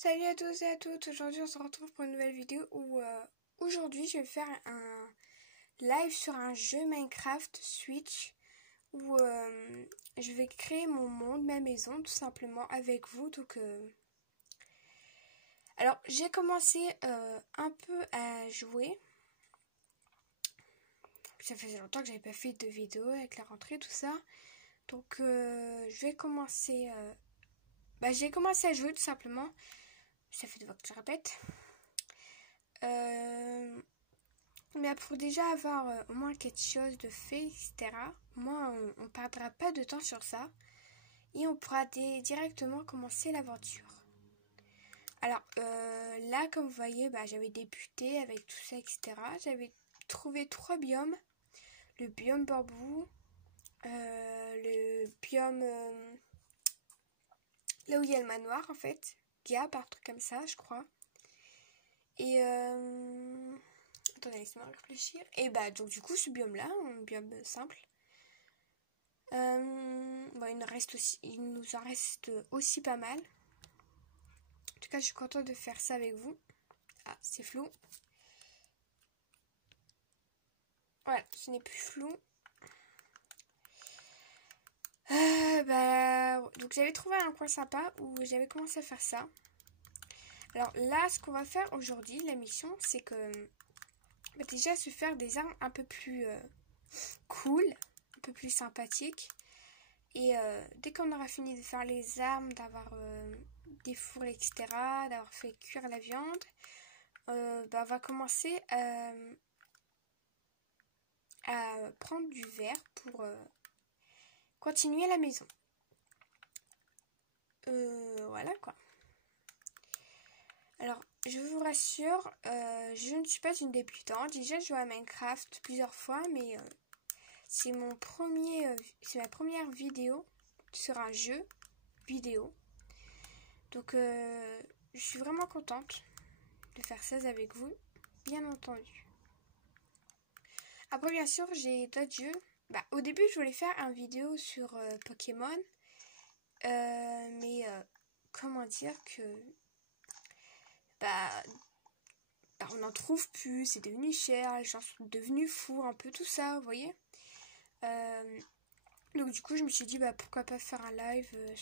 Salut à tous et à toutes, aujourd'hui on se retrouve pour une nouvelle vidéo où aujourd'hui je vais faire un live sur un jeu Minecraft Switch où je vais créer mon monde, ma maison tout simplement avec vous. Alors j'ai commencé un peu à jouer, ça faisait longtemps que j'avais pas fait de vidéo avec la rentrée tout ça, donc je vais commencer, j'ai commencé à jouer tout simplement. Ça fait 2 fois que je répète. Mais pour déjà avoir au moins quelque chose de fait, etc., moi, on ne perdra pas de temps sur ça. Et on pourra directement commencer l'aventure. Alors, là, comme vous voyez, j'avais débuté avec tout ça, etc. J'avais trouvé 3 biomes. Le biome bambou, le biome... là où il y a le manoir, en fait. Gap, un truc comme ça, je crois. Et... attendez, laissez-moi réfléchir. Et donc du coup, ce biome-là, un biome simple. Il nous en reste aussi pas mal. En tout cas, je suis contente de faire ça avec vous. Ah, c'est flou. Voilà, ce n'est plus flou. Donc j'avais trouvé un coin sympa où j'avais commencé à faire ça. Alors là, ce qu'on va faire aujourd'hui, la mission, c'est que déjà se faire des armes un peu plus cool, un peu plus sympathiques. Et dès qu'on aura fini de faire les armes, d'avoir des fours, etc., d'avoir fait cuire la viande, on va commencer à prendre du verre pour continuer la maison. Voilà quoi. Alors, je vous rassure, je ne suis pas une débutante. J'ai déjà joué à Minecraft plusieurs fois, mais c'est ma première vidéo sur un jeu vidéo. Donc, je suis vraiment contente de faire ça avec vous, bien entendu. Après, bien sûr, j'ai d'autres jeux. Au début, je voulais faire une vidéo sur Pokémon, mais comment dire que on n'en trouve plus, c'est devenu cher, les gens sont devenus fous, un peu tout ça, vous voyez. Donc du coup, je me suis dit, pourquoi pas faire un live,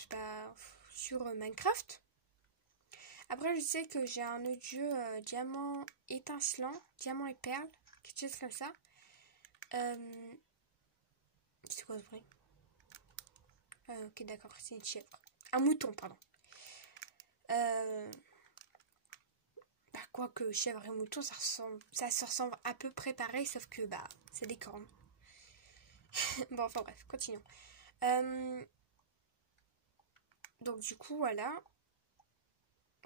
sur Minecraft. Après, je sais que j'ai un autre jeu, Diamant étincelant, Diamant et perle, quelque chose comme ça. C'est quoi ce bruit? Ok, d'accord, c'est une chèvre. Un mouton, pardon. Quoique chèvre et mouton, ça se ressemble à peu près pareil, sauf que c'est des cornes. Bon, enfin bref, continuons. Donc du coup, voilà.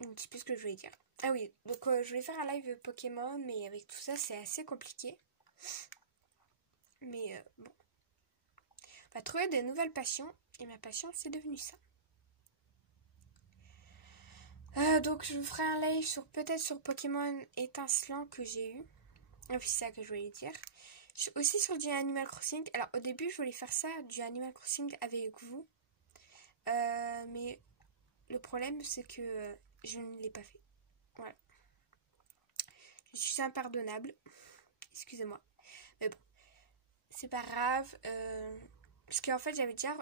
Un petit peu ce que je voulais dire. Ah oui, donc je voulais faire un live Pokémon, mais avec tout ça, c'est assez compliqué. Mais bon. On va trouver de nouvelles passions, et ma passion, c'est devenu ça. Donc je vous ferai un live peut-être sur Pokémon étincelant que j'ai eu. Ah oui, c'est ça que je voulais dire. Je suis aussi sur du Animal Crossing. Alors au début je voulais faire ça, du Animal Crossing avec vous. Mais le problème c'est que je ne l'ai pas fait. Voilà. Je suis impardonnable. Excusez-moi. Mais bon. C'est pas grave. Parce qu'en fait j'avais déjà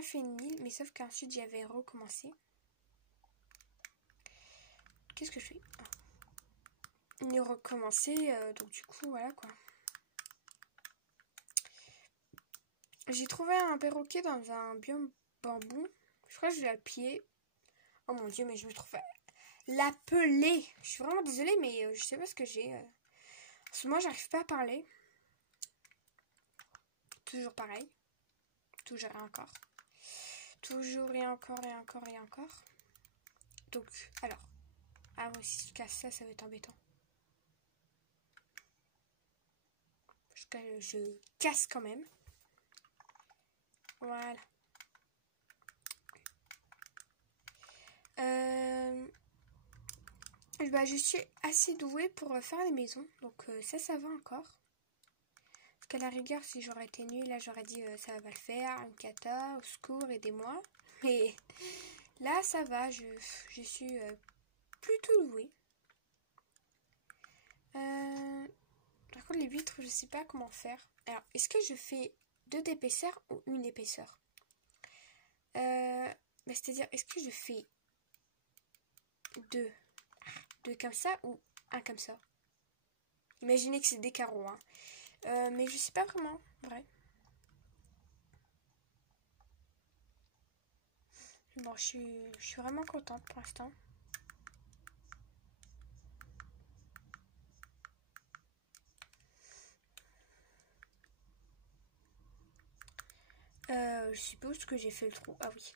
fait une île, mais sauf qu'ensuite j'avais recommencé. Qu'est-ce que je fais? Et recommencer, donc du coup voilà quoi. J'ai trouvé un perroquet dans un biome bambou. Je crois que je l'ai appelé. Oh mon dieu, mais je me trouve l'appeler. Je suis vraiment désolée, mais je sais pas ce que j'ai. En ce moment, j'arrive pas à parler. Toujours pareil. Toujours et encore. Toujours et encore et encore et encore. Donc, alors. Ah oui, si je casse ça, ça va être embêtant. Je casse quand même. Voilà. Je suis assez douée pour faire les maisons. Donc ça va encore. Parce qu'à la rigueur, si j'aurais été nulle, là j'aurais dit ça va pas le faire, une cata, au secours, aidez-moi. Mais Là, ça va, je suis plutôt douée. Par contre, les vitres, je sais pas comment faire. Alors, est-ce que je fais 2 d'épaisseur ou 1 épaisseur? C'est-à-dire, est-ce que je fais 2 comme ça ou 1 comme ça? Imaginez que c'est des carreaux, hein. Mais je sais pas vraiment, vrai. Bon, je suis vraiment contente pour l'instant. Je suppose que j'ai fait le trou. Ah oui.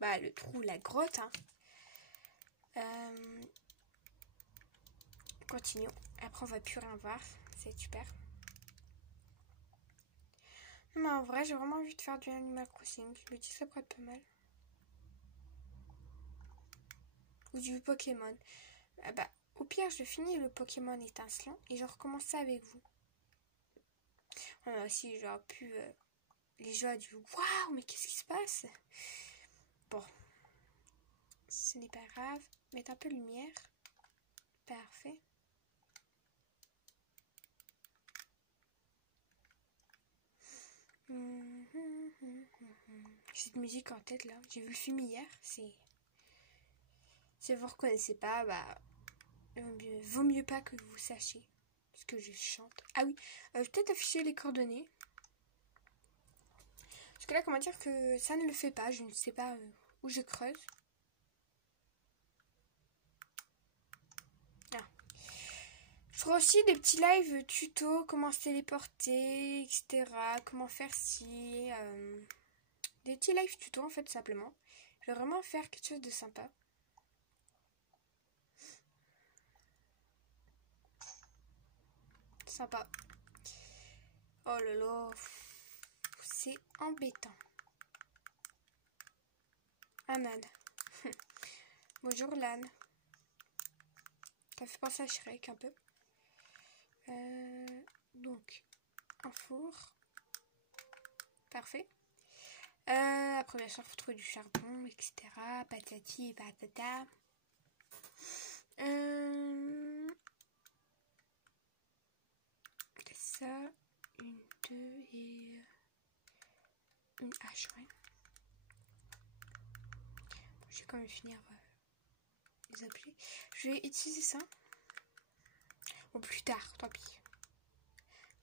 Bah, le trou, la grotte, hein. Continuons. Après, on va plus rien voir. C'est super. Mais en vrai, j'ai vraiment envie de faire du Animal Crossing. Je me dis que ça pourrait être pas mal. Ou du Pokémon. Ah bah, au pire, je finis le Pokémon étincelant et je recommence ça avec vous. Si j'aurais pu... les gens ont dit waouh, mais qu'est-ce qui se passe? Bon. Ce n'est pas grave. Mettre un peu de lumière. Parfait. Cette musique en tête là. J'ai vu le film hier. Si vous ne reconnaissez pas, bah vaut mieux pas que vous sachiez ce que je chante. Ah oui, je vais peut-être afficher les coordonnées. Parce que là, comment dire que ça ne le fait pas. Je ne sais pas où je creuse. Je ferai aussi des petits lives tuto, comment se téléporter, etc. Comment faire si... des petits lives tuto en fait, simplement. Je vais vraiment faire quelque chose de sympa. Sympa. Oh là là. C'est embêtant. Ahmad. Bonjour Lan. Ça fait penser à Shrek un peu. Donc, un four. Parfait. Après, bien sûr, il faut trouver du charbon, etc. Patati et patata. Ça, une, deux et une hache, ouais. Bon, je vais quand même finir les objets. Je vais utiliser ça. Bon, plus tard, tant pis.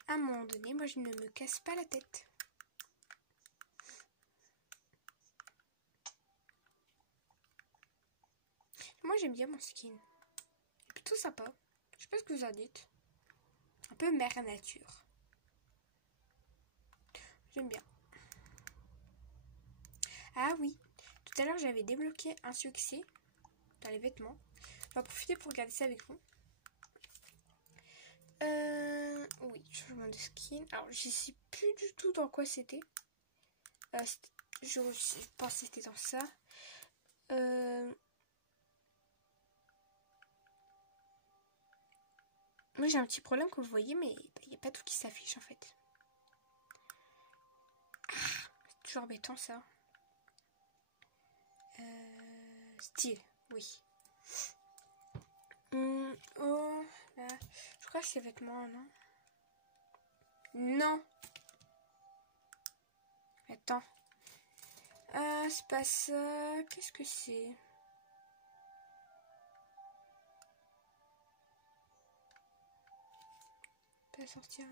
À un moment donné, moi, je ne me casse pas la tête. Moi, j'aime bien mon skin. C'est plutôt sympa. Je sais pas ce que vous en dites. Un peu mère nature. J'aime bien. Ah oui, tout à l'heure, j'avais débloqué un succès dans les vêtements. Je vais en profiter pour regarder ça avec vous. Oui, changement de skin. Alors, je sais plus du tout dans quoi c'était. Je pense que c'était dans ça. Moi, j'ai un petit problème, comme vous voyez, mais il n'y a pas tout qui s'affiche, en fait. Ah, c'est toujours embêtant, ça. Style, oui. Oh, là. Je crois que c'est vêtements, non? Non. Attends. Ah, c'est pas ça. Qu'est-ce que c'est? Pas sortir.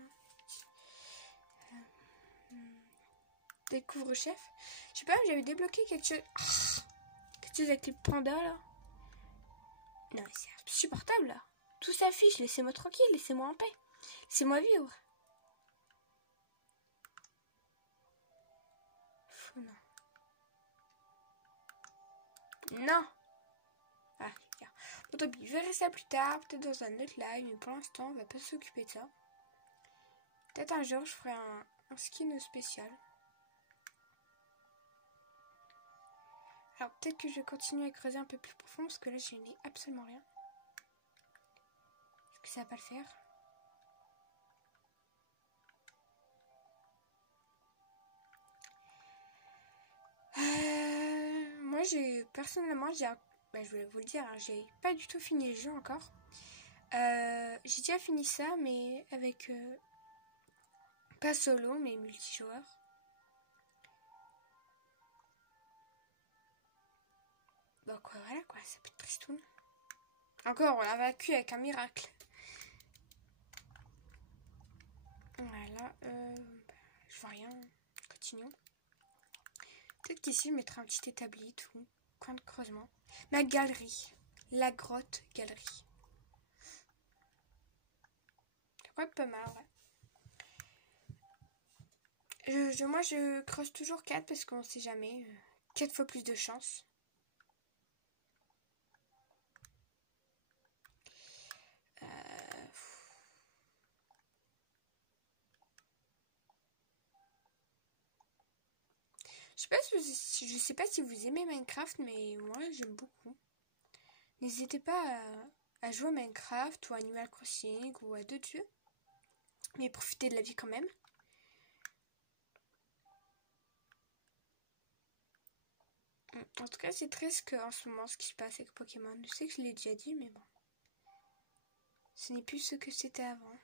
Découvre-chef. Je sais pas, j'avais débloqué quelque chose. Quelque chose avec les pandas, là. Non, mais c'est insupportable, là. Tout s'affiche. Laissez-moi tranquille. Laissez-moi en paix. Laissez-moi vivre. Non. Non. Ah, regarde. Bon, tant pis, je verrai ça plus tard, peut-être dans un autre live, mais pour l'instant, on va pas s'occuper de ça. Peut-être un jour, je ferai un skin spécial. Alors, peut-être que je vais continuer à creuser un peu plus profond, parce que là, je n'ai absolument rien. Est-ce que ça va pas le faire? moi, personnellement, je vais vous le dire, hein, j'ai pas du tout fini le jeu encore. J'ai déjà fini ça, mais avec pas solo, mais multijoueur. Bah quoi, voilà quoi, ça peut être tristoun. Encore, on l'a vaincu avec un miracle. Voilà, je vois rien. Continuons. Peut-être qu'ici, je mettrai un petit établi, tout. Coin de creusement. Ma galerie. La grotte galerie. Ça pourrait être pas mal, ouais. Moi, je creuse toujours 4 parce qu'on sait jamais. 4 fois plus de chance. Je sais pas si vous aimez Minecraft, mais moi j'aime beaucoup. N'hésitez pas à jouer à Minecraft ou à Animal Crossing ou à d'autres jeux, mais profitez de la vie quand même. En tout cas, c'est triste en ce moment ce qui se passe avec Pokémon. Je sais que je l'ai déjà dit, mais bon. Ce n'est plus ce que c'était avant.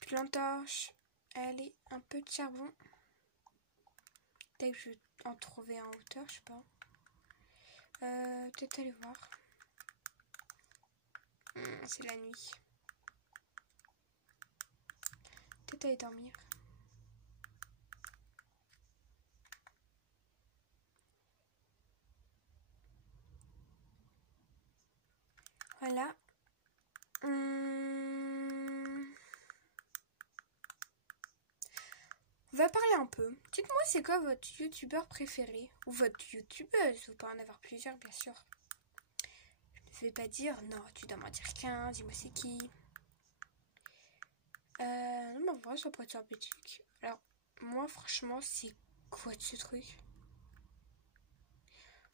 Plante torche. Allez, un peu de charbon. Dès que je vais en trouver en hauteur, je sais pas. Peut-être aller voir. C'est la nuit. Peut-être aller dormir. Voilà. On va parler un peu. Dites-moi, c'est quoi votre youtubeur préféré? Ou votre youtubeuse? Vous pouvez en avoir plusieurs, bien sûr. Je ne vais pas dire, non, tu dois m'en dire qu'un, dis-moi c'est qui. Non, mais en vrai, ça pourrait être sympathique. Alors, moi, franchement, c'est quoi de ce truc?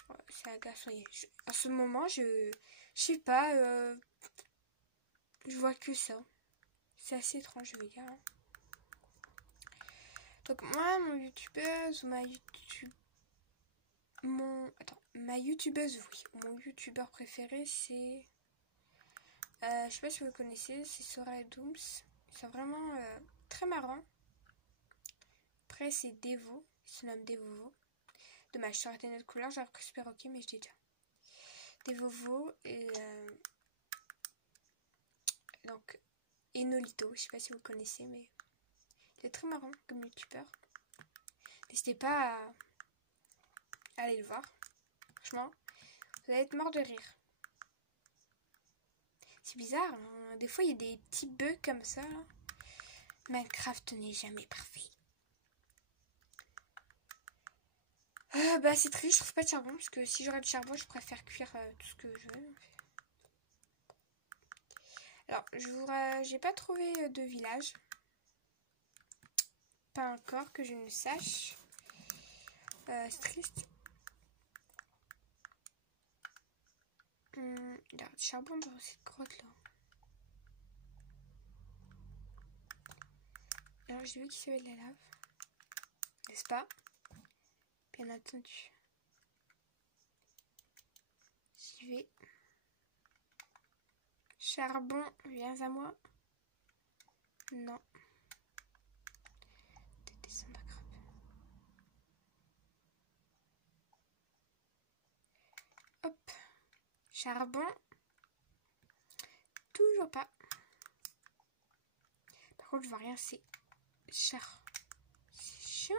Ouais, c'est agaçant. En ce moment, je sais pas, je vois que ça. C'est assez étrange, je vais dire. Hein. Donc, moi, mon youtubeuse, ma youtubeuse, oui. Mon youtubeur préféré, c'est... je sais pas si vous connaissez, c'est Sora Dooms. C'est vraiment très marrant. Après, c'est Devo. Il se nomme Devovo. Dommage, ça aurait été notre couleur, j'aurais pris super ok, mais je dis déjà. Devovo et... donc, Enolito. Je sais pas si vous connaissez, mais... il est très marrant comme youtubeur. N'hésitez pas à aller le voir. Franchement, vous allez être mort de rire. C'est bizarre, hein. Des fois il y a des petits bugs comme ça. Là. Minecraft n'est jamais parfait. Bah c'est triste, je trouve pas de charbon, parce que si j'aurais du charbon, je préfère cuire tout ce que je veux. Alors, j'ai pas trouvé de village. Pas encore que je ne sache. C'est triste. Il y a du charbon dans cette grotte là. Alors j'ai vu qu'il y avait de la lave. N'est-ce pas? Bien entendu. J'y vais. Charbon, viens à moi. Non. Peut-être descendre la grappe. Hop. Charbon. Toujours pas. Par contre, je vois rien, c'est cher. C'est chiant.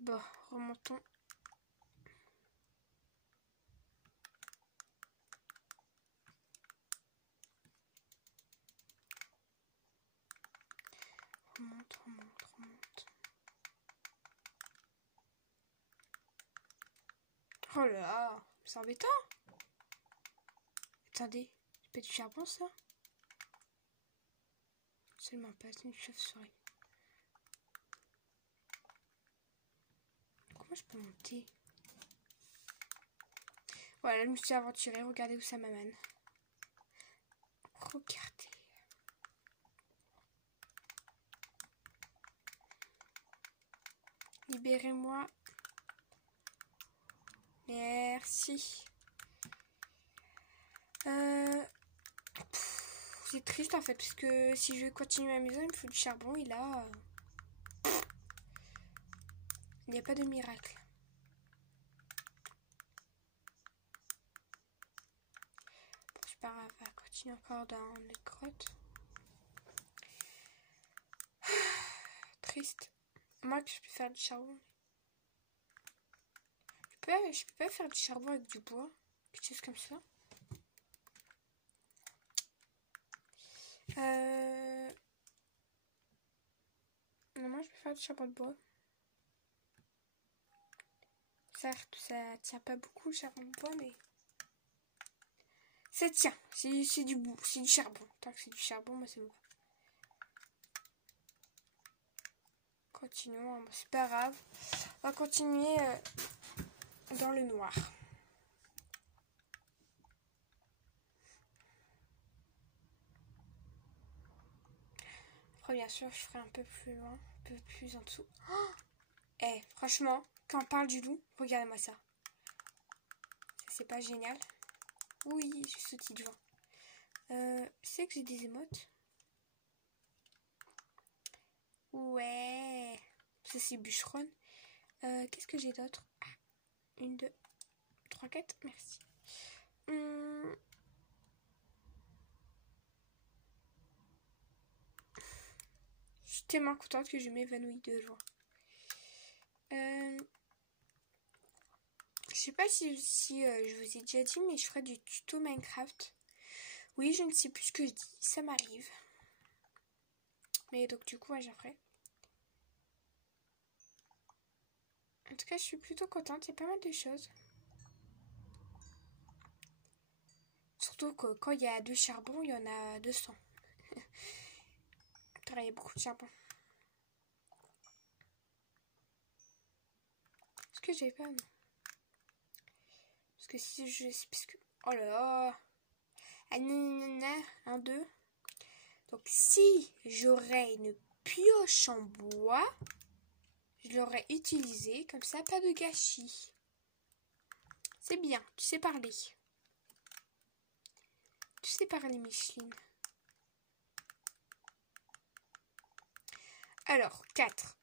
Bon, remontons. Remonte. Oh là là, c'est embêtant. Attendez, c'est pas du charbon ça? Seulement pas, c'est une chauve-souris. Comment je peux monter? Voilà, je me suis aventurée, regardez où ça m'amène. Regardez. libérez-moi. Merci. C'est triste en fait, parce que si je veux continuer ma maison, il me faut du charbon et là, il n'y a pas de miracle. Bon, c'est pas grave, on va continuer encore dans notre grotte. Triste. Moi que je peux faire du charbon. Je peux pas faire du charbon avec du bois. Quelque chose comme ça. Non, moi je peux faire du charbon de bois. Certes, ça tient pas beaucoup le charbon de bois, mais ça tient. C'est du bout, c'est du charbon. Tant que c'est du charbon, moi c'est bon. Continuons, c'est pas grave. On va continuer dans le noir. Après, bien sûr, je ferai un peu plus loin, un peu plus en dessous. Oh, franchement, quand on parle du loup, regardez-moi ça. C'est pas génial. Oui, je saute devant. C'est que j'ai des émotes. Ouais. Ça, c'est bûcheronne. Qu'est-ce que j'ai d'autre? 1, 2, 3, 4. Merci. Je suis tellement contente que je m'évanouis de joie. Je sais pas si je vous ai déjà dit, mais je ferai du tuto Minecraft. Oui, je ne sais plus ce que je dis. Ça m'arrive. Mais donc, du coup, ouais, j'en ferai. En tout cas, je suis plutôt contente. Il y a pas mal de choses. Surtout que quand il y a 2 charbons, il y en a 200. Il y a beaucoup de charbon. Est-ce que j'ai pas, non? Parce que si je... Parce que... Oh là là. 1, 2. Donc si j'aurais une pioche en bois, je l'aurais utilisée. Comme ça, pas de gâchis. C'est bien, tu sais parler. Tu sais parler, Micheline. Alors, 4.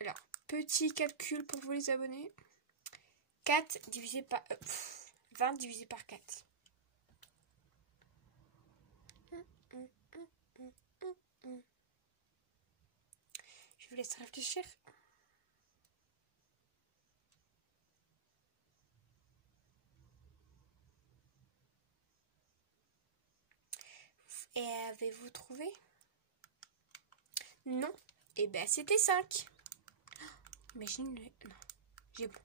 Alors, petit calcul pour vous les abonnés. 4 divisé par... 20 divisé par 4. Je vous laisse réfléchir. Et avez-vous trouvé? Non. Eh ben, c'était 5. Imagine... Non. J'ai bon.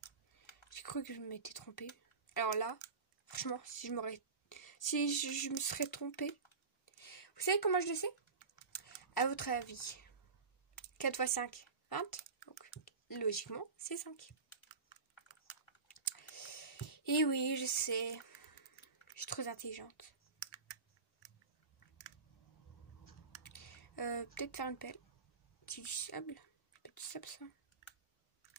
J'ai cru que je m'étais trompée. Alors là, franchement, si je me serais trompée. Vous savez comment je le sais? À votre avis, 4 fois 5, 20. Donc, logiquement, c'est 5. Et oui, je sais. Je suis très intelligente. Peut-être faire une pelle. C'est du sable. C'est du sable, ça.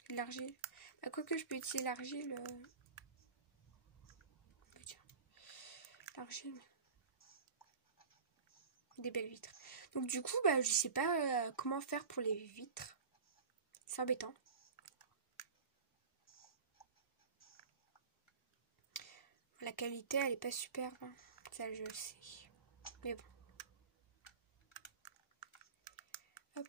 De l'argile. Bah, quoique je peux utiliser l'argile. L'argile. Des belles vitres. Donc du coup, bah, je sais pas comment faire pour les vitres. C'est embêtant. La qualité, elle est pas super. Hein. Ça, je sais. Mais bon. Hop.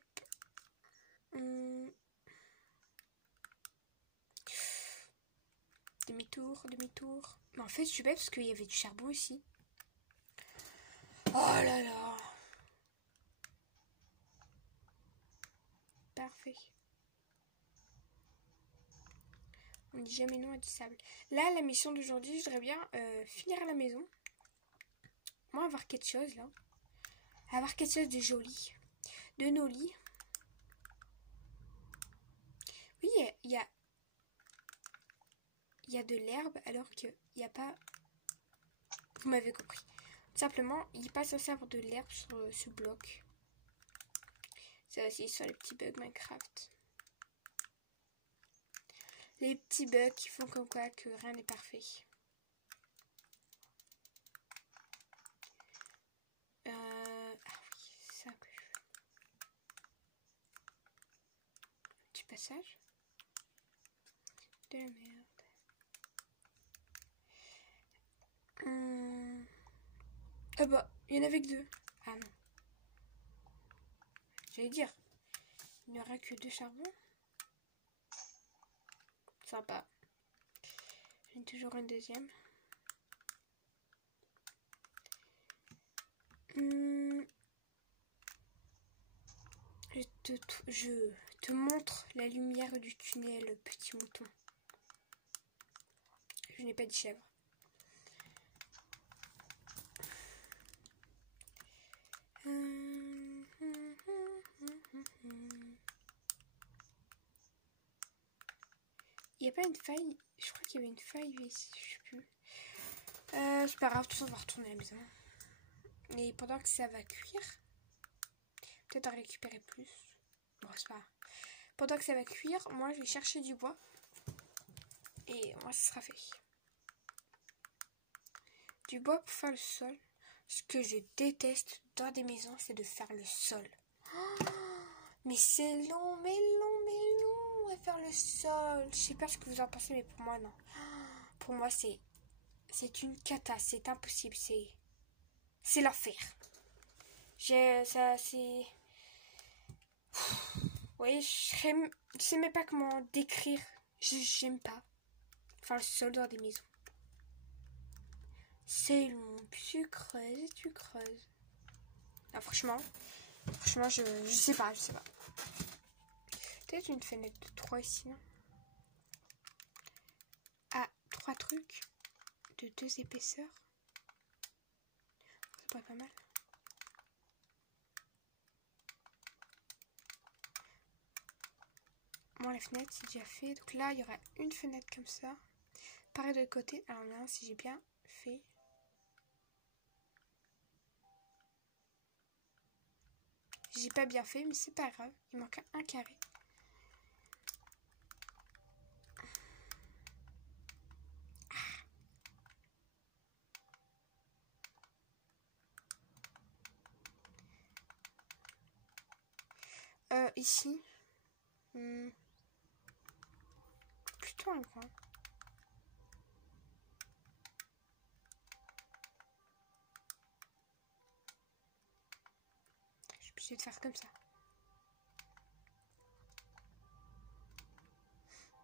Demi-tour, demi-tour. Mais en fait, je suis bête parce qu'il y avait du charbon ici. Oh là là. Parfait. On dit jamais non à du sable. Là, la mission d'aujourd'hui, je voudrais bien finir la maison. Moi, avoir quelque chose, là. Avoir quelque chose de joli. De nos lits. Oui, il y a de l'herbe alors qu'il n'y a pas... Vous m'avez compris. Simplement, il n'est pas censé avoir de l'herbe sur ce bloc. Ça aussi sur les petits bugs Minecraft. Les petits bugs qui font comme quoi que rien n'est parfait. Ah oui, c'est ça que je veux. Petit passage. De merde. Ah bah, il y en avait que 2. Ah non. J'allais dire, il n'y aura que 2 charbons. Sympa. J'ai toujours une deuxième. Je te montre la lumière du tunnel, petit mouton. Je n'ai pas dit chèvre. Il n'y a pas une faille? Je crois qu'il y avait une faille ici, je sais plus. C'est pas grave, tout ça, on va retourner à la maison. Et pendant que ça va cuire, peut-être en récupérer plus. Bon, c'est pas grave. Pendant que ça va cuire, moi je vais chercher du bois. Et moi, ce sera fait. Du bois pour faire le sol. Ce que je déteste dans des maisons, c'est de faire le sol. Oh, mais c'est long, mais long à faire le sol. Je sais pas ce que vous en pensez, mais pour moi, non. Pour moi, c'est une cata, c'est impossible, c'est l'enfer. Ça, c'est... Oui, je sais même pas comment décrire. J'aime pas faire le sol dans des maisons. C'est long, puis tu creuses et tu creuses. Ah, franchement, je sais pas, Peut-être une fenêtre de 3 ici, non? Ah, 3 trucs de 2 épaisseurs. Ça pourrait être pas mal. Bon, la fenêtre, c'est déjà fait. Donc là, il y aura une fenêtre comme ça. Pareil de l'autre côté. Alors là, si j'ai bien fait. J'ai pas bien fait, mais c'est pas grave. Il manque un carré. Ici. Plutôt un grand. Je suis obligée de faire comme ça.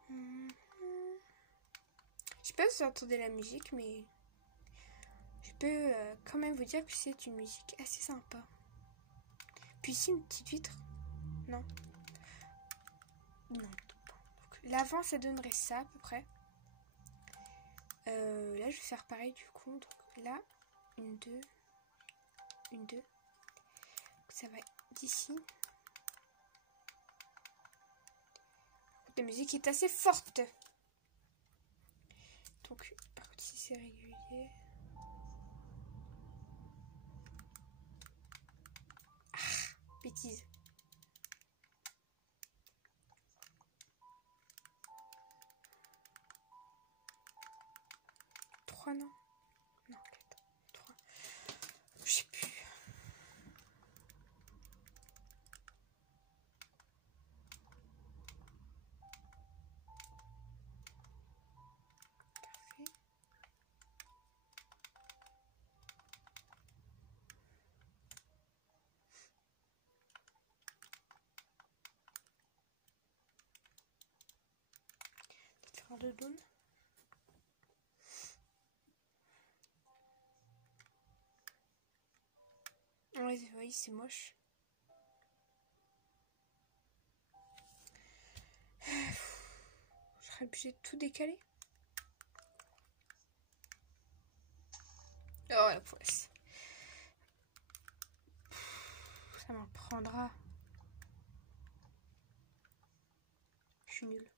Je sais pas si vous entendez la musique, mais je peux quand même vous dire que c'est une musique assez sympa. Puis ici, une petite vitre. Non. Non. L'avant, ça donnerait ça à peu près. Là, je vais faire pareil du coup. Donc là, une, deux. Donc, ça va d'ici. La musique est assez forte. Donc, par contre, ici, c'est régulier. Ah, bêtise. Non, 4, 3. Je sais plus. Parfait. Peut-être faire de dôme. Ouais, vous voyez, c'est moche. Je serais obligée de tout décaler. Oh, la poisse. Ça m'en prendra. Je suis nulle.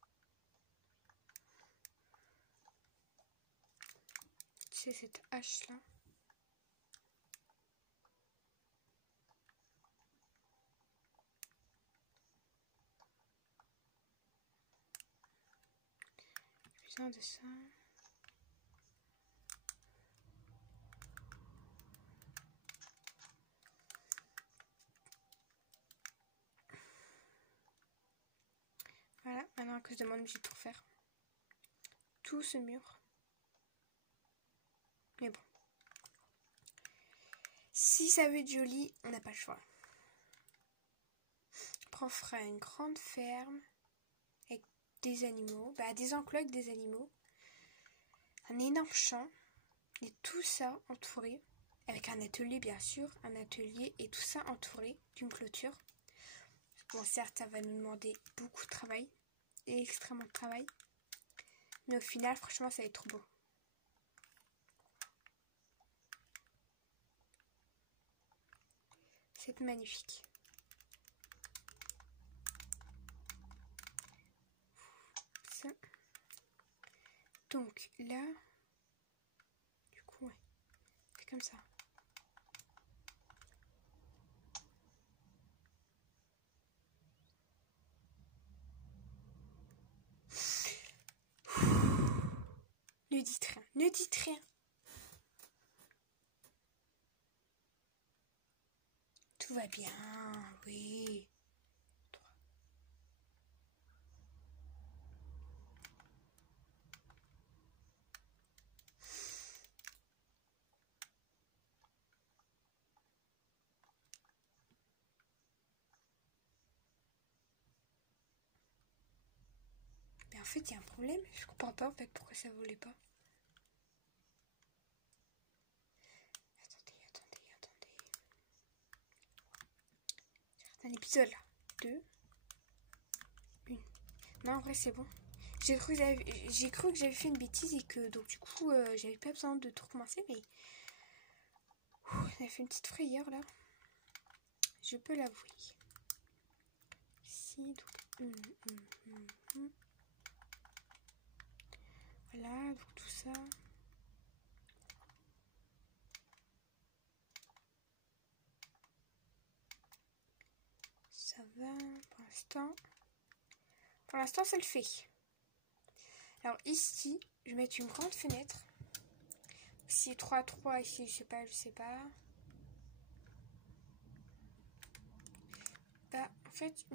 Tu sais, cette hache-là. besoin de ça. Voilà, maintenant à cause de moi, j'ai tout refaire. Tout ce mur. Mais bon. Si ça veut être joli, on n'a pas le choix. Après, on fera une grande ferme avec des animaux. Bah, des enclos avec des animaux. Un énorme champ. Et tout ça entouré. Avec un atelier, bien sûr. Un atelier et tout ça entouré d'une clôture. Bon, certes, ça va nous demander beaucoup de travail. Et extrêmement de travail. Mais au final, franchement, ça va être trop beau. C'est magnifique. Ça. Donc là, du coup, ouais, c'est comme ça. Ne dites rien, ne dites rien. Tout va bien, oui. Mais en fait, il y a un problème. Je comprends pas en fait pourquoi ça voulait pas. Attendez. C'est un épisode là. 2. 1. Non, en vrai, c'est bon. J'ai cru que j'avais fait une bêtise et que donc du coup, j'avais pas besoin de tout recommencer, mais j'avais fait une petite frayeur là. Je peux l'avouer. Ici, donc. Voilà, donc tout ça. Ça va pour l'instant. Pour l'instant, ça le fait. Alors ici, je vais mettre une grande fenêtre. Ici 3, ici je sais pas. Bah en fait,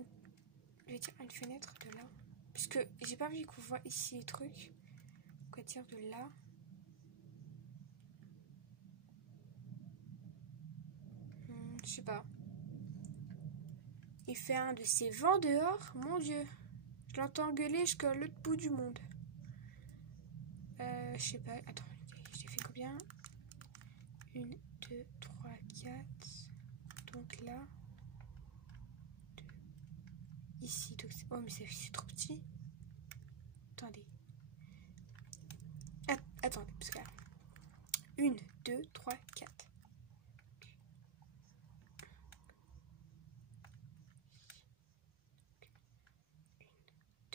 je vais dire une fenêtre de là. Parce que j'ai pas envie qu'on voit ici les trucs. Quoi dire de là. Je sais pas. Il fait un de ces vents dehors, mon dieu. Je l'entends gueuler jusqu'à l'autre bout du monde. Je sais pas. Attends, j'ai fait combien? 1, 2, 3, 4. Donc là. 2. Ici. Donc oh, mais c'est trop petit. Attendez. Attendez, parce que là. 1, 2, 3, 4.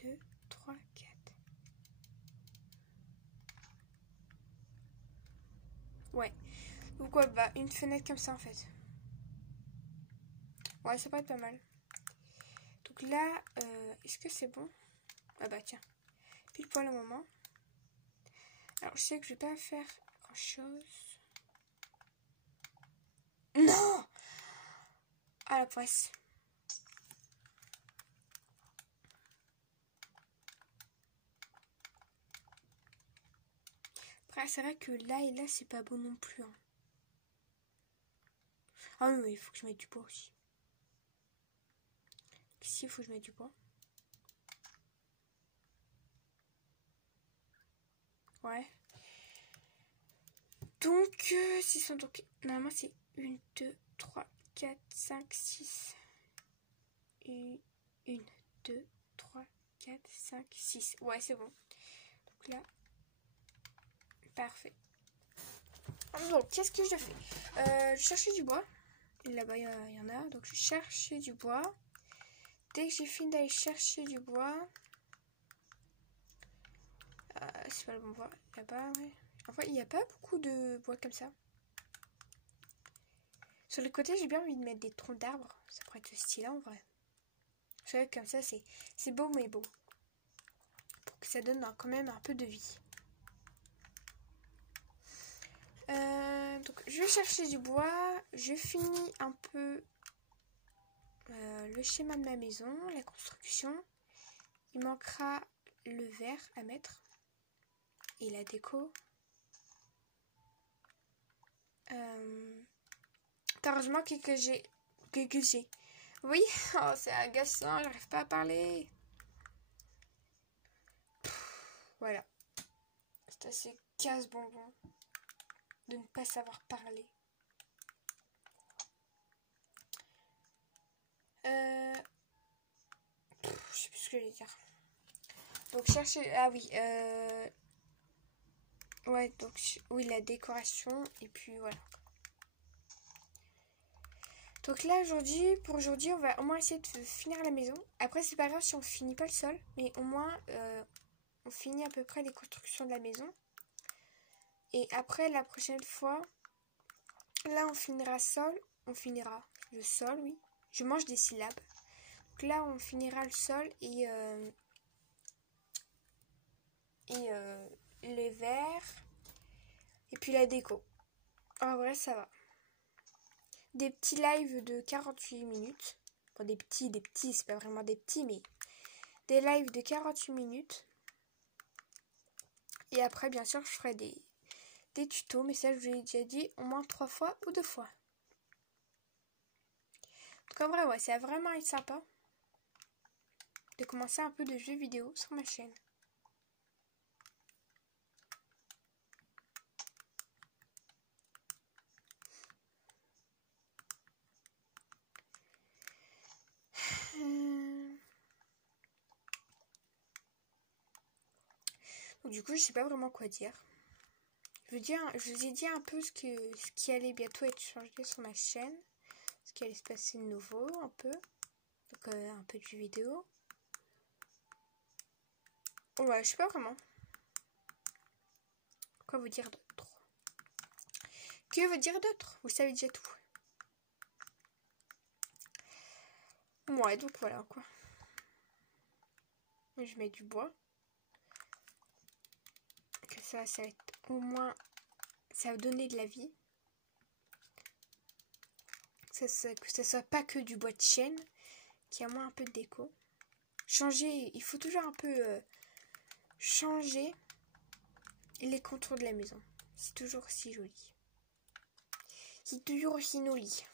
2, 3, 4. Ouais. Donc ouais, bah une fenêtre comme ça en fait. Ouais, ça peut être pas mal. Donc là, est-ce que c'est bon? Ah bah tiens, pile poil au moment. Alors je sais que je vais pas faire grand chose. Non! Ah la poisse. Après c'est vrai que là et là c'est pas beau non plus. Hein. Ah oui, il faut que je mette du bois aussi. Ici il faut que je mette du bois. Ouais. Donc, donc normalement c'est 1, 2, 3, 4, 5, 6. Et 1, 2, 3, 4, 5, 6. Ouais, c'est bon. Donc là, parfait. Donc, qu'est-ce que je fais? Je cherchais du bois. Là-bas, il y en a. Donc, je cherchais du bois. Dès que j'ai fini d'aller chercher du bois... c'est pas le bon bois. Là-bas, ouais. En fait, il n'y a pas beaucoup de bois comme ça. Sur le côté, j'ai bien envie de mettre des troncs d'arbres. Ça pourrait être stylé en vrai. C'est vrai que comme ça, c'est beau mais beau. que ça donne quand même un peu de vie. Donc je vais chercher du bois, je finis un peu le schéma de ma maison, la construction. Il manquera le verre à mettre et la déco. Heureusement que j'ai. Oui, oh, c'est agaçant, j'arrive pas à parler. Voilà. C'est assez casse-bonbon de ne pas savoir parler. Je sais plus ce que je vais dire. Donc chercher. Ah oui. Ouais, donc oui, la décoration. Et puis voilà. Donc là, pour aujourd'hui, on va au moins essayer de finir la maison. Après, c'est pas grave si on finit pas le sol. Mais au moins, on finit à peu près les constructions de la maison. Et après, la prochaine fois, là, on finira le sol, oui. Je mange des syllabes. Donc là, on finira le sol et les verres. Et puis la déco. En vrai, ça va. Des petits lives de 48 minutes. Bon, des petits, c'est pas vraiment des petits, mais des lives de 48 minutes. Et après, bien sûr, je ferai des tutos, mais ça, je vous l'ai déjà dit au moins 3 fois ou 2 fois. Donc en vrai, ouais, ça va vraiment être sympa de commencer un peu de jeux vidéo sur ma chaîne. Donc, du coup, je sais pas vraiment quoi dire. Je vous ai dit un peu ce qui allait bientôt être changé sur ma chaîne. Ce qui allait se passer de nouveau, un peu. Donc, un peu de jeux vidéo. Ouais, je sais pas vraiment. Quoi vous dire d'autre? Que vous dire d'autre? Vous savez déjà tout. Ouais, donc voilà, quoi. Je mets du bois. Que ça va être au moins... Ça va donner de la vie. Que ça soit pas que du bois de chêne. Qu'il y a moins un peu de déco. Changer, il faut toujours un peu changer les contours de la maison. C'est toujours si joli. C'est toujours aussi joli.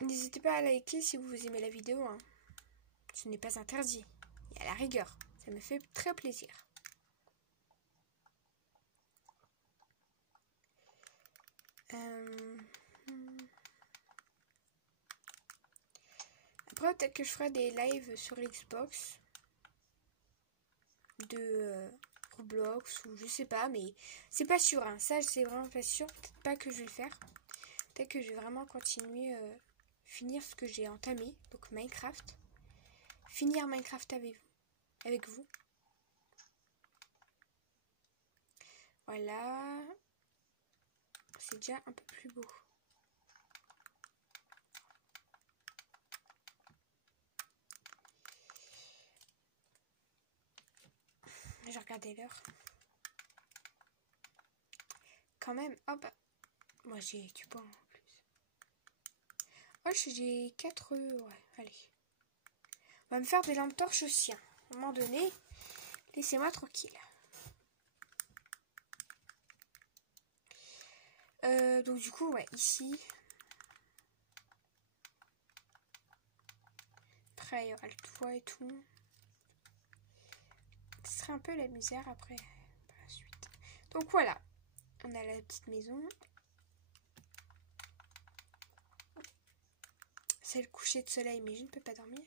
N'hésitez pas à liker si vous aimez la vidéo. Hein. Ce n'est pas interdit. Et à la rigueur, ça me fait très plaisir. Après, peut-être que je ferai des lives sur Xbox. De Roblox ou je sais pas. Mais c'est pas sûr. Hein. Ça, c'est vraiment pas sûr. Peut-être pas que je vais le faire. Peut-être que je vais vraiment continuer... finir ce que j'ai entamé, donc Minecraft. Finir Minecraft avec vous. Voilà. C'est déjà un peu plus beau. J'ai regardé l'heure. Quand même, hop. Moi j'ai du bon en plus. Oh, j'ai 4 œufs. Ouais, allez. On va me faire des lampes torches aussi. Hein. À un moment donné, laissez-moi tranquille. Donc du coup, ouais, ici. Après, il y aura le toit et tout. Ce serait un peu la misère après, par la suite. Donc voilà. On a la petite maison. C'est le coucher de soleil, mais je ne peux pas dormir.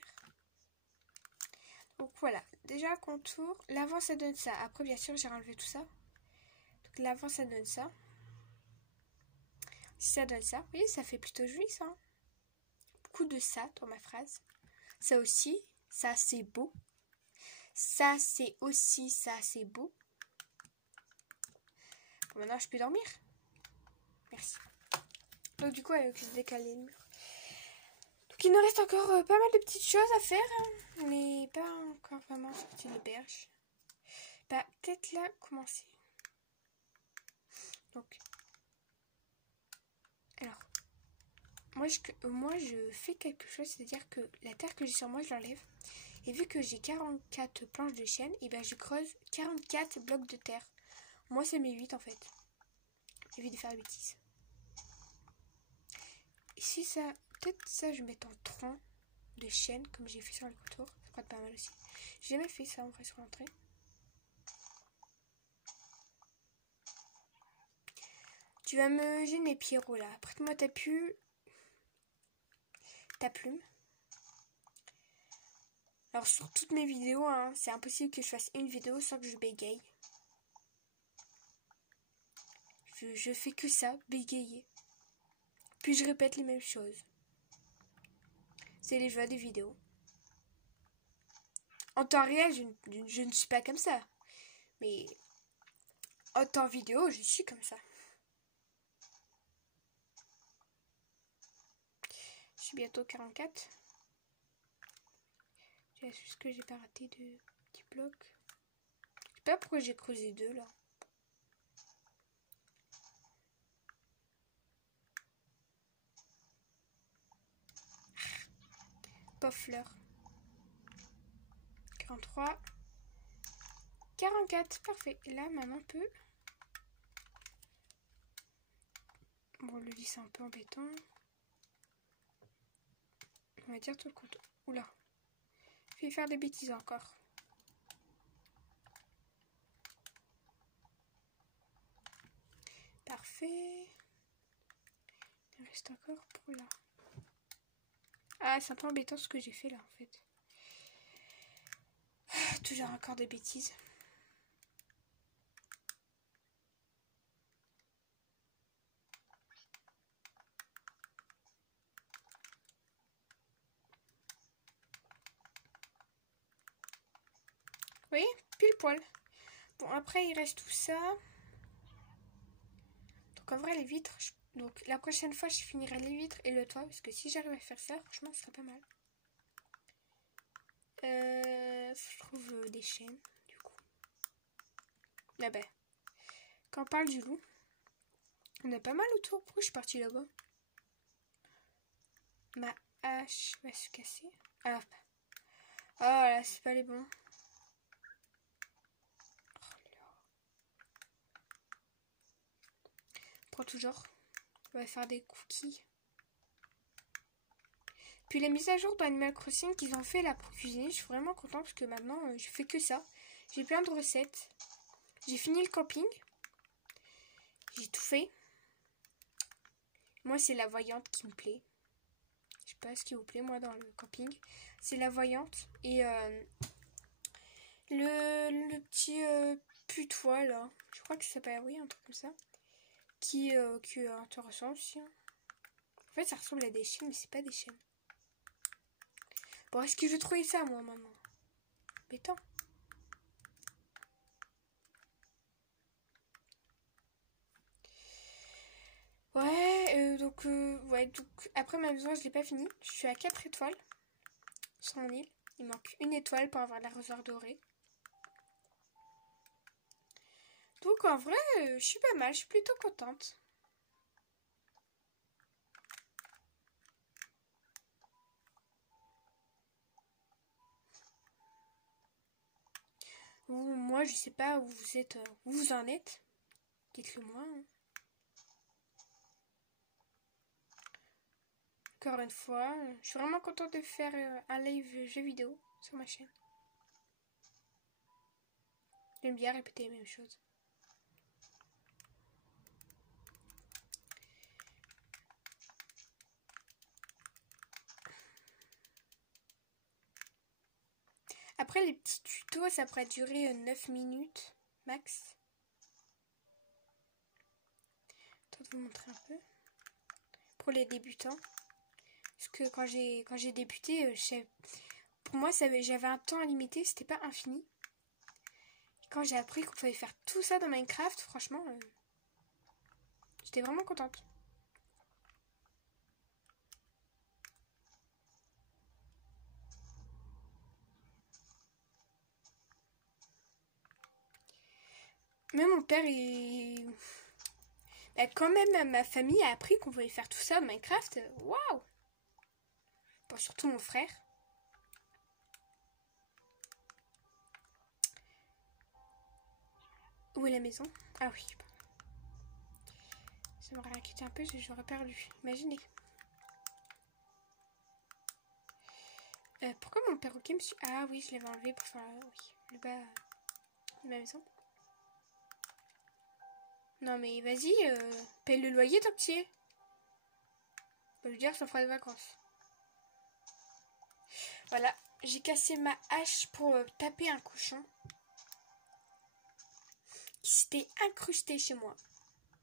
Donc voilà, déjà contour. L'avant ça donne ça. Après bien sûr j'ai enlevé tout ça. Donc l'avant ça donne ça. Si ça donne ça, vous voyez ça fait plutôt joli ça. Hein. Beaucoup de ça dans ma phrase. Ça aussi, ça c'est beau. Ça c'est aussi, ça c'est beau. Bon, maintenant je peux dormir. Merci. Donc du coup avec je décale les murs. Donc il nous reste encore pas mal de petites choses à faire. Hein. On n'est pas encore vraiment sorti de l'auberge. Bah peut-être là commencer. Donc. Alors. Moi je fais quelque chose, c'est-à-dire que la terre que j'ai sur moi, je l'enlève. Et vu que j'ai 44 planches de chêne, et ben je creuse 44 blocs de terre. Moi c'est mes 8 en fait. J'évite de faire des bêtises. Et si ça, peut-être ça je vais mettre en tronc de chêne comme j'ai fait sur le contour. Ça pourrait être pas mal aussi. J'ai jamais fait ça en vrai sur l'entrée. Tu vas me gêner Pierrot là. Prête-moi ta plume. Alors sur toutes mes vidéos, hein, c'est impossible que je fasse une vidéo sans que je bégaye. Je fais que ça, bégayer. Puis je répète les mêmes choses. C'est les joies des vidéos. En temps réel, je ne suis pas comme ça. Mais en temps vidéo, je suis comme ça. Je suis bientôt 44. Est-ce que j'ai pas raté de petits blocs? Je sais pas pourquoi j'ai creusé 2 là. Pas fleur. 43. 44. Parfait. Et là, maintenant, on peut... Bon, le lit, c'est un peu embêtant. On va dire tout le compte. Oula. Je vais faire des bêtises encore. Parfait. Il reste encore pour là. Ah, c'est un peu embêtant ce que j'ai fait là, en fait. Toujours encore des bêtises. Oui, pile poil. Bon, après, il reste tout ça. Donc, en vrai, les vitres... Donc, la prochaine fois, je finirai les vitres et le toit. Parce que si j'arrive à faire ça, franchement, ce serait pas mal. Je trouve des chaînes, du coup. Là-bas. Quand on parle du loup, on a pas mal autour. Pourquoi je suis partie là-bas? Ma hache va se casser. Ah, oh là, c'est pas les bons. Prends toujours. On va faire des cookies. Puis les mises à jour d'Animal Crossing qu'ils ont fait là pour cuisiner, je suis vraiment contente parce que maintenant je fais que ça. J'ai plein de recettes. J'ai fini le camping. J'ai tout fait. Moi c'est la voyante qui me plaît. Je sais pas ce qui vous plaît moi dans le camping. C'est la voyante et le petit putois là. Je crois que ça s'appelle oui un truc comme ça. Qui est intéressant aussi. Hein. En fait ça ressemble à des chaînes mais c'est pas des chaînes. Bon, est-ce que je vais trouver ça, moi, maintenant? Bétant. Ouais, donc, après ma maison, je l'ai pas fini. Je suis à 4 étoiles sur mon île. Il manque une étoile pour avoir l'arroseur doré. Donc, en vrai, je suis pas mal. Je suis plutôt contente. Moi, je sais pas où vous êtes, où vous en êtes. Dites-le moi. Hein. Encore une fois, je suis vraiment contente de faire un live jeu vidéo sur ma chaîne. J'aime bien répéter les mêmes choses. Après, les petits tutos, ça pourrait durer 9 minutes max. Attends de vous montrer un peu. Pour les débutants. Parce que quand j'ai débuté, pour moi, j'avais un temps limité, c'était pas infini. Et quand j'ai appris qu'on pouvait faire tout ça dans Minecraft, franchement, j'étais vraiment contente. Même mon père est... Bah, quand même, ma famille a appris qu'on pouvait faire tout ça en Minecraft. Waouh! Bon, surtout mon frère. Où est la maison? Ah oui. Ça m'aurait inquiété un peu, j'aurais perdu. Imaginez. Pourquoi mon perroquet me suit? Ah oui, je l'avais enlevé pour faire le bas de ma maison. Non mais vas-y, paye le loyer tant que tu y es. On va lui dire que ça fera des vacances. Voilà, j'ai cassé ma hache pour taper un cochon qui s'était incrusté chez moi.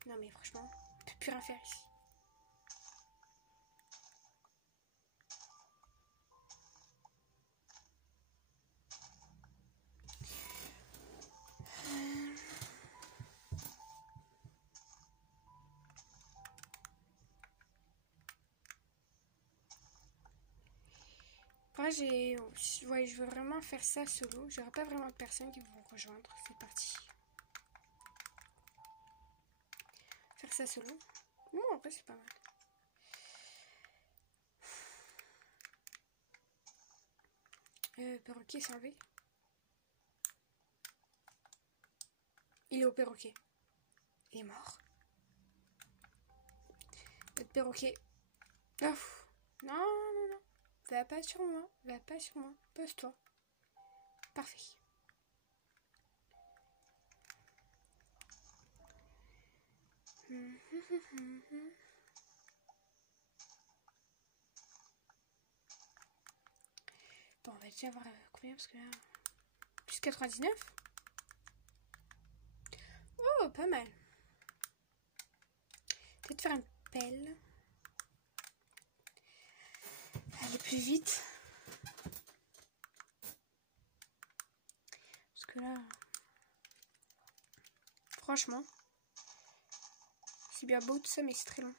Non mais franchement, on peut plus rien faire ici. Moi, je veux vraiment faire ça solo. J'aurai pas vraiment de personnes qui vont me rejoindre. C'est parti. Faire ça solo. Bon, après, c'est pas mal. Perroquet s'est enlevé. Il est au perroquet. Il est mort. Le perroquet. Oh, non, non, non. Va pas sur moi. Va pas sur moi. Pose-toi. Parfait. Bon, on va déjà voir combien parce que là... Plus 99. Oh, pas mal. Peut-être faire une pelle. Aller plus vite. Parce que là... Franchement... C'est bien beau tout ça, mais c'est très long.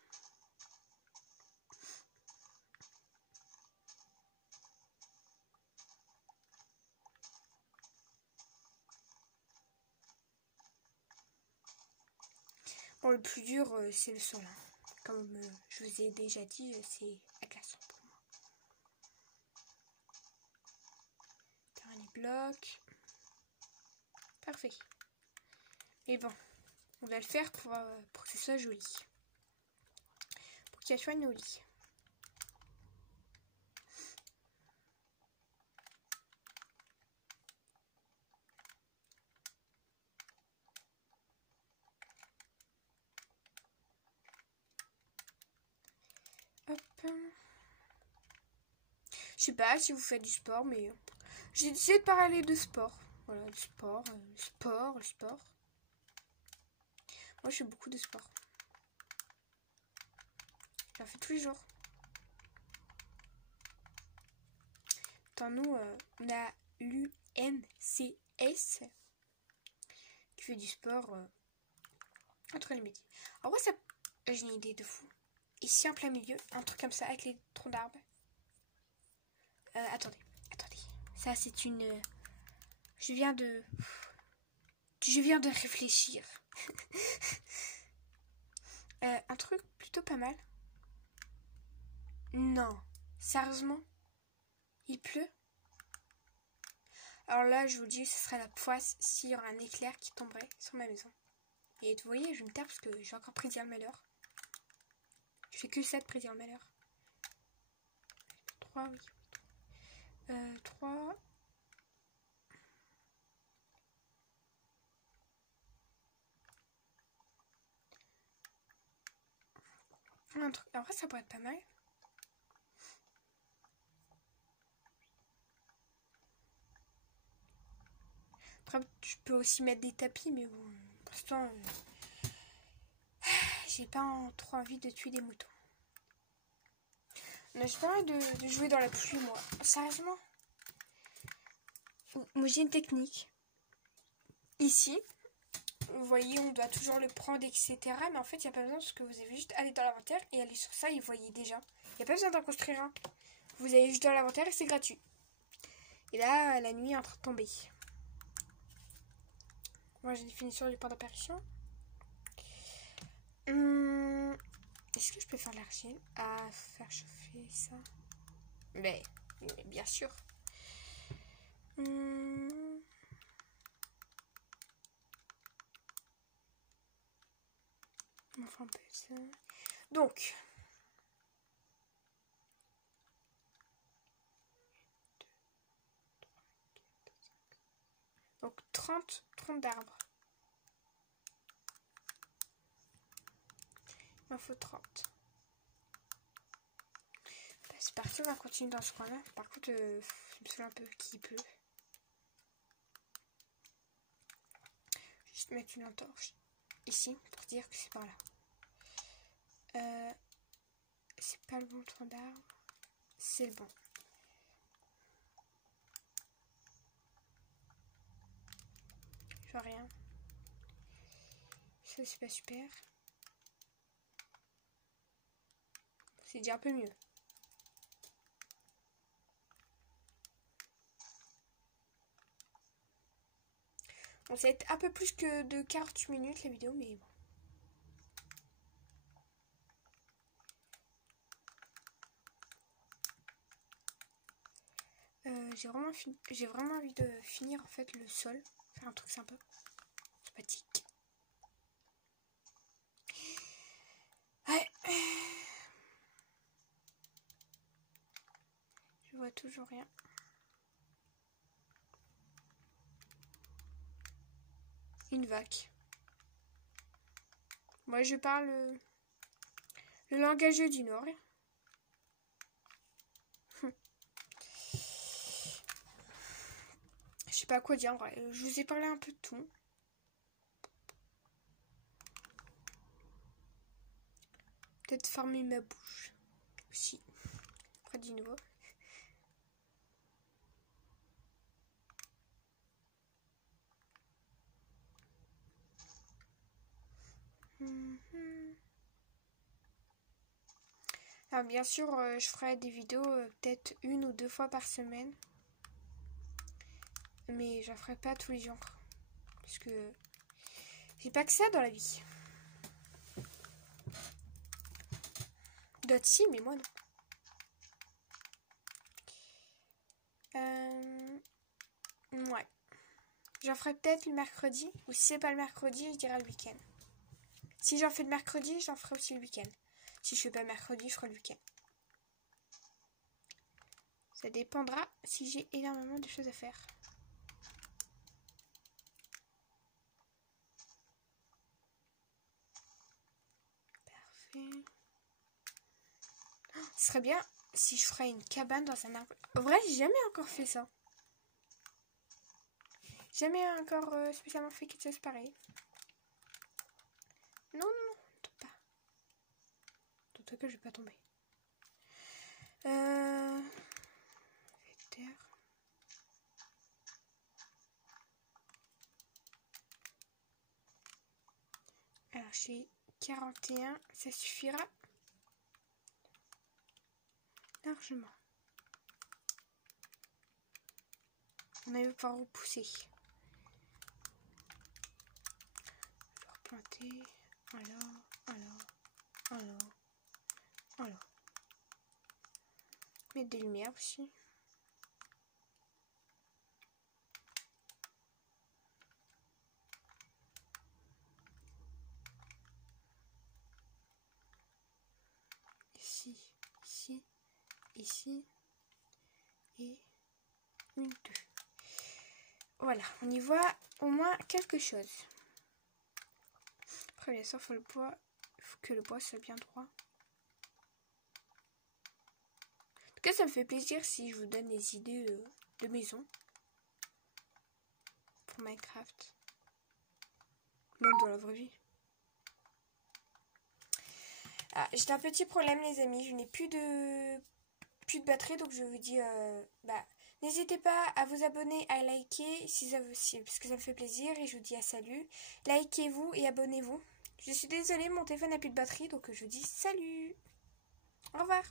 Bon, le plus dur, c'est le sol. Hein. Comme je vous ai déjà dit, c'est agaçant pour moi. Terrain les blocs. Parfait. Mais bon, on va le faire pour que ce soit joli. Pour qu'il y ait soit nos lits. Hop. Je sais pas si vous faites du sport, mais j'ai décidé de parler de sport. Voilà, du sport, le sport. Moi, je fais beaucoup de sport. J'en fais tous les jours. Attends, nous, on a l'UNCS qui fait du sport entre les métiers. En vrai, ça... J'ai une idée de fou. Ici, en plein milieu, un truc comme ça avec les troncs d'arbres. Attendez. Ça, c'est une... Je viens de réfléchir. Un truc plutôt pas mal. Non. Sérieusement? Il pleut? Alors là, je vous dis, ce serait la poisse s'il y aura un éclair qui tomberait sur ma maison. Et vous voyez, je me tape parce que j'ai encore prédit le malheur. Je fais que ça de prédire le malheur. 3, oui. 3... Un truc... En vrai, ça pourrait être pas mal. Après, je peux aussi mettre des tapis, mais bon, pour l'instant, j'ai pas trop envie de tuer des moutons. J'ai pas envie de jouer dans la pluie, moi. Sérieusement. Moi, j'ai une technique. Ici, vous voyez, on doit toujours le prendre, etc. Mais en fait, il n'y a pas besoin parce que vous avez juste aller dans l'inventaire et aller sur ça et vous voyez déjà. Il n'y a pas besoin d'en construire un. Vous allez juste dans l'inventaire et c'est gratuit. Et là, la nuit est en train de tomber. Moi j'ai une définition du point d'apparition. Est-ce que je peux faire l'argile? Ah, faire chauffer ça. Mais bien sûr. Enfin, un peu ça. Donc. Donc 30 d'arbres. Il m'en faut 30. Bah, c'est parti, on va continuer dans ce coin-là. Par contre, je me souviens un peu qu'il pleut. Juste mettre une entorche ici pour dire que c'est par là. C'est pas le bon tronc d'arbre. C'est le bon. Je vois rien. Ça, c'est pas super. C'est déjà un peu mieux. Bon, ça va être un peu plus que de 40 minutes la vidéo, mais bon. J'ai vraiment envie de finir en fait le sol. Faire un truc sympa. Sympathique. Ouais. Je vois toujours rien. Une vague. Moi je parle le langage du Nord. Je sais pas quoi dire en vrai. Je vous ai parlé un peu de tout. Peut-être fermer ma bouche aussi. Après du nouveau. Alors bien sûr, je ferai des vidéos peut-être 1 ou 2 fois par semaine. Mais je la ferai pas tous les jours. Parce que j'ai pas que ça dans la vie. D'autres si, mais moi non. Ouais. J'en ferai peut-être le mercredi. Ou si c'est pas le mercredi, je dirai le week-end. Si j'en fais le mercredi, j'en ferai aussi le week-end. Si je fais pas le mercredi, je ferai le week-end. Ça dépendra si j'ai énormément de choses à faire. Parfait. Oh, ce serait bien si je ferais une cabane dans un arbre. En vrai, j'ai jamais encore fait ça. Jamais encore spécialement fait quelque chose pareil. Non, non, non, tombe pas. Dans tout cas, je vais pas tomber. Terre. Alors, j'ai 41, ça suffira largement. On va pouvoir repousser. Je vais replanter. Alors. Mettre des lumières aussi. Ici. Et une, 2. Voilà, on y voit au moins quelque chose. Après, bien sûr, il faut que le bois soit bien droit. En tout cas, ça me fait plaisir si je vous donne des idées de maison pour Minecraft. Même dans la vraie vie. Ah, j'ai un petit problème, les amis. Je n'ai plus de batterie, donc je vous dis n'hésitez pas à vous abonner, à liker si ça parce que ça me fait plaisir, et je vous dis à salut. Likez-vous et abonnez-vous. Je suis désolée, mon téléphone n'a plus de batterie, donc je vous dis salut. Au revoir.